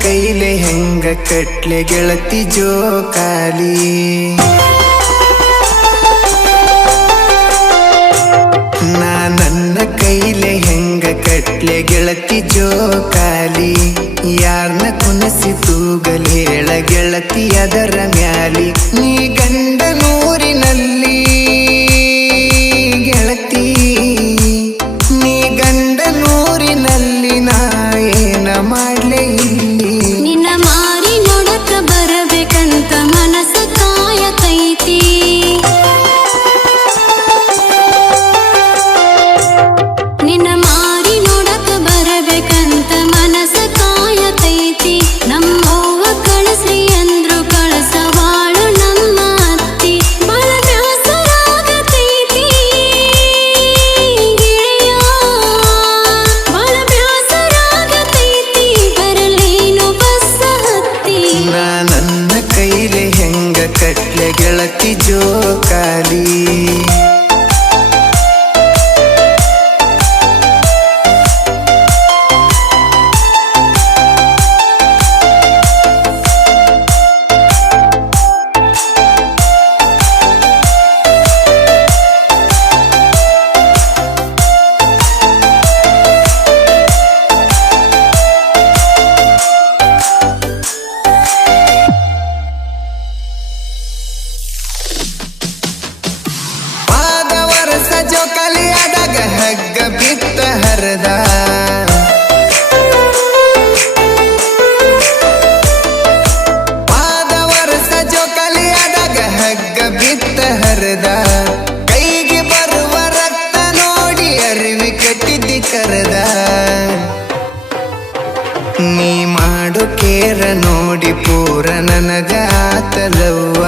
ಕೈಲೆ ಹೆಂಗ ಕಟ್ಲೆ ಗೆಳತಿ ಜೋಕಾಲಿ ನನ್ನ ಕೈಲೆ ಹೆಂಗ ಕಟ್ಲೆ ಗೆಳತಿ ಜೋಕಾಲಿ ಯಾರ್ನ ಕುನಸಿ ತೂಗಲ್ ಹೇಳ ಗೆಳತಿ ಅದರ ಮ್ಯಾಲಿ ನೀ ಗಂಡನೂರಿನಲ್ಲಿ ಗೆಳತಿ ನೀ ಗಂಡನೂರಿನಲ್ಲಿ ನಾ ಏನ ಮಾಡ್ಲೆ ಇಲ್ಲಿ ನಿನ್ನ ಮಾರಿ ನೋಡಕ ಬರಬೇಕಂತ ಮನಸ ಕಾಯತೈತಿ ನಿನ್ನ ಮಾರಿ ನೋಡಕ ಬರಬೇಕಂತ ಮನಸ ಕಾಯತೈತಿ ನಮ್ಮವ್ವ ಕಳಿಸ್ರಿ ಅಂದ್ರು ಕಳಸವಾಳು ನಮ್ಮ ಅತ್ತಿ ಬಳ ಬ್ಯಾಸರಾಗತೈತಿ ಗೆಳೆಯ ಬಳ ಬ್ಯಾಸರಾಗತೈತಿ ಬರಲೇನು ಬಸ್ಸ ಹತ್ತಿ ನನ್ನ ಕೈಲೆ ಹೆಂಗ ಕಟ್ಲೆ ಗೆಳತಿ ಜೋಕಾಲಿ ಜೋಕಾಲಿ ಆದಾಗ ಹಗ್ಗ ಬಿತ್ತ ಹರದ ಪಾದ ವರ್ಷ ಜೋಕಾಲಿ ಆದಾಗ ಹಗ್ಗ ಬಿತ್ತ ಹರದ ಕೈಗೆ ಬರುವ ರಕ್ತ ನೋಡಿ ಅರಿವಿ ಕಟ್ಟಿದ್ದಿ ಕರದ ನೀ ಮಾಡು ಕೇರ ನೋಡಿ ಪೂರ ನನಗಾತಲವ್ವ